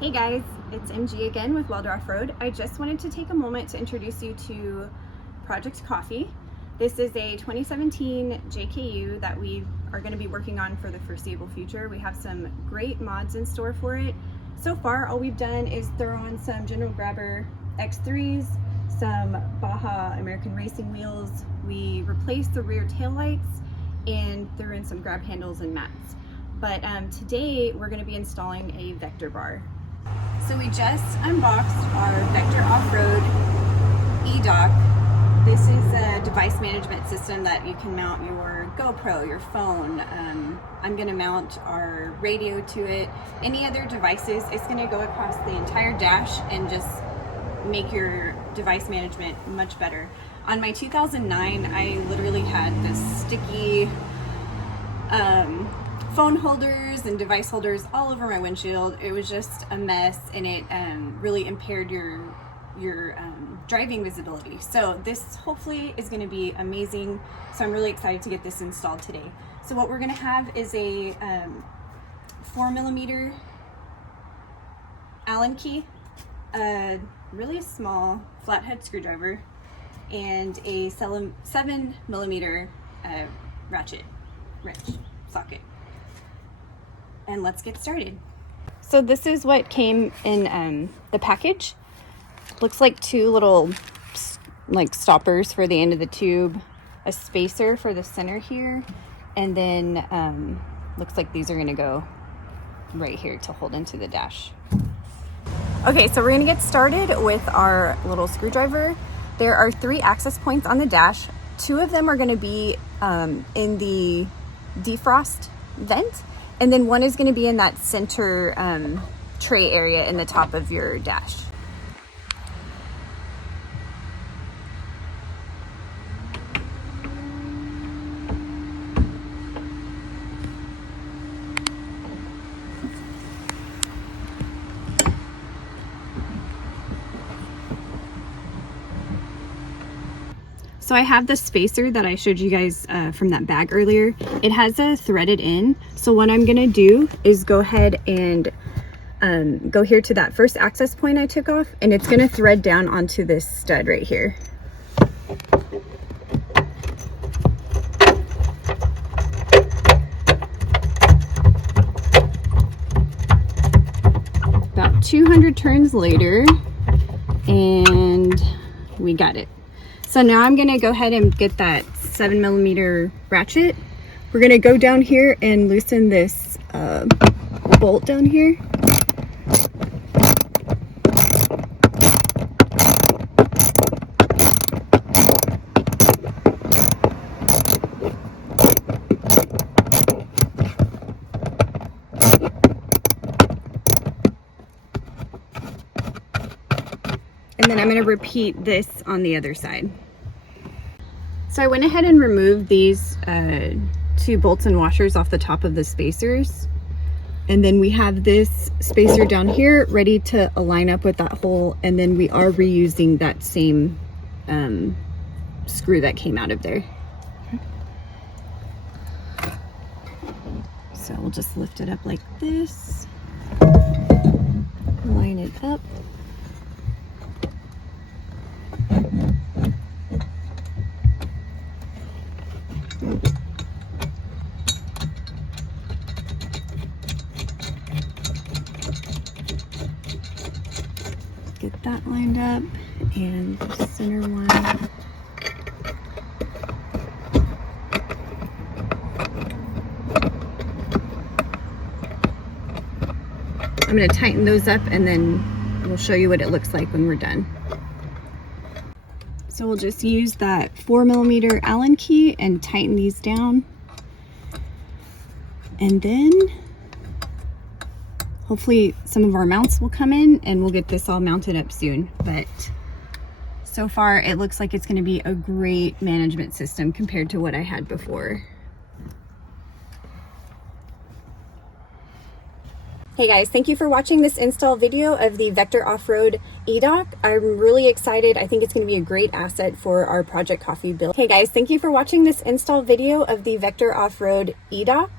Hey guys, it's MG again with Vector Offroad. I just wanted to take a moment to introduce you to Project Coffee. This is a 2017 JKU that we are going to be working on for the foreseeable future. We have some great mods in store for it. So far, all we've done is throw on some General Grabber X3s, some Baja American Racing wheels. We replaced the rear taillights and threw in some grab handles and mats. But today we're going to be installing a Vector bar. So we just unboxed our Vector Offroad JKE-Dock. This is a device management system that you can mount your GoPro, your phone. I'm going to mount our radio to it. Any other devices, it's going to go across the entire dash and just make your device management much better. On my 2009, I literally had this sticky phone holders and device holders all over my windshield. It was just a mess, and it really impaired your driving visibility. So this hopefully is going to be amazing. So I'm really excited to get this installed today. So what we're going to have is a 4mm Allen key, a really small flathead screwdriver, and a 7mm ratchet wrench socket. And let's get started. So this is what came in the package. Looks like two little stoppers for the end of the tube, a spacer for the center here, and then looks like these are gonna go right here to hold into the dash. Okay, so we're gonna get started with our little screwdriver. There are 3 access points on the dash. 2 of them are gonna be in the defrost vent, and then 1 is going to be in that center tray area in the top of your dash. So I have the spacer that I showed you guys from that bag earlier. It has a threaded end. So what I'm gonna do is go ahead and go here to that first access point I took off, and it's gonna thread down onto this stud right here. About 200 turns later, and we got it. So now I'm gonna go ahead and get that 7mm ratchet. We're gonna go down here and loosen this bolt down here. And then I'm going to repeat this on the other side. So I went ahead and removed these 2 bolts and washers off the top of the spacers. And then we have this spacer down here ready to align up with that hole. And then we are reusing that same screw that came out of there. So we'll just lift it up like this, line it up. Get that lined up, and the center one. I'm going to tighten those up, and then we'll show you what it looks like when we're done. So we'll just use that 4mm Allen key and tighten these down. And then hopefully some of our mounts will come in and we'll get this all mounted up soon. But so far it looks like it's going to be a great management system compared to what I had before. Hey guys, thank you for watching this install video of the Vector Offroad JKE-Dock. I'm really excited. I think it's going to be a great asset for our Project Coffee build. Hey guys, thank you for watching this install video of the Vector Offroad JKE-Dock.